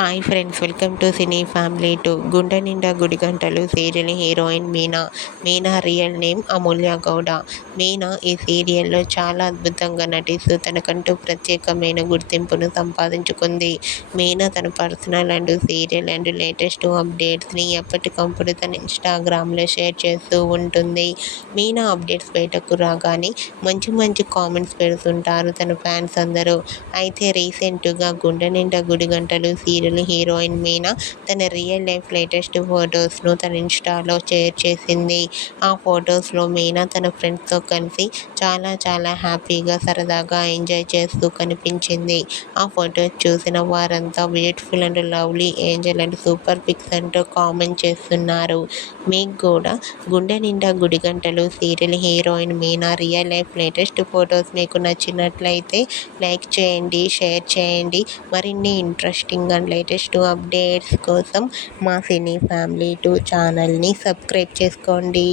Hi friends, welcome to cine family two. Gunde Ninda Gudigantalu serial heroine Meena. Meena real name Amulya Gowda. Meena ఈ సీరియల్లో చాలా అద్భుతంగా నటిస్తూ తనకంటూ ప్రత్యేకమైన గుర్తింపును సంపాదించుకుంది. మీనా తన personal and serial and latest అప్డేట్స్ని ఎప్పటికప్పుడు తన ఇన్స్టాగ్రామ్లో షేర్ చేస్తూ ఉంటుంది. మీనా అప్డేట్స్ బయటకు రాగానే మంచి మంచి కామెంట్స్ పెడుతుంటారు తన ఫ్యాన్స్ అందరూ. అయితే రీసెంట్గా గుండె నిండా గుడిగంటలు సీరియల్ హీరోయిన్ మీనా తన రియల్ లైఫ్ లేటెస్ట్ ఫొటోస్ను తన ఇన్స్టాలో షేర్ చేసింది. ఆ ఫొటోస్లో మీనా తన ఫ్రెండ్స్తో కలిసి చాలా హ్యాపీగా సరదాగా ఎంజాయ్ చేస్తూ కనిపించింది. ఆ ఫొటోస్ చూసిన వారంతా beautiful and lovely angel and super pics అంటూ కామెంట్ చేస్తున్నారు. మీకు కూడా Gunde Ninda Gudigantalu serial heroine Meena real life latest photos మీకు నచ్చినట్లయితే లైక్ చేయండి, షేర్ చేయండి. మరిన్ని ఇంట్రెస్టింగ్ అండ్ లేటెస్ట్ అప్డేట్స్ కోసం మా సినీ ఫ్యామిలీ 2 ఛానల్ని సబ్స్క్రైబ్ చేసుకోండి.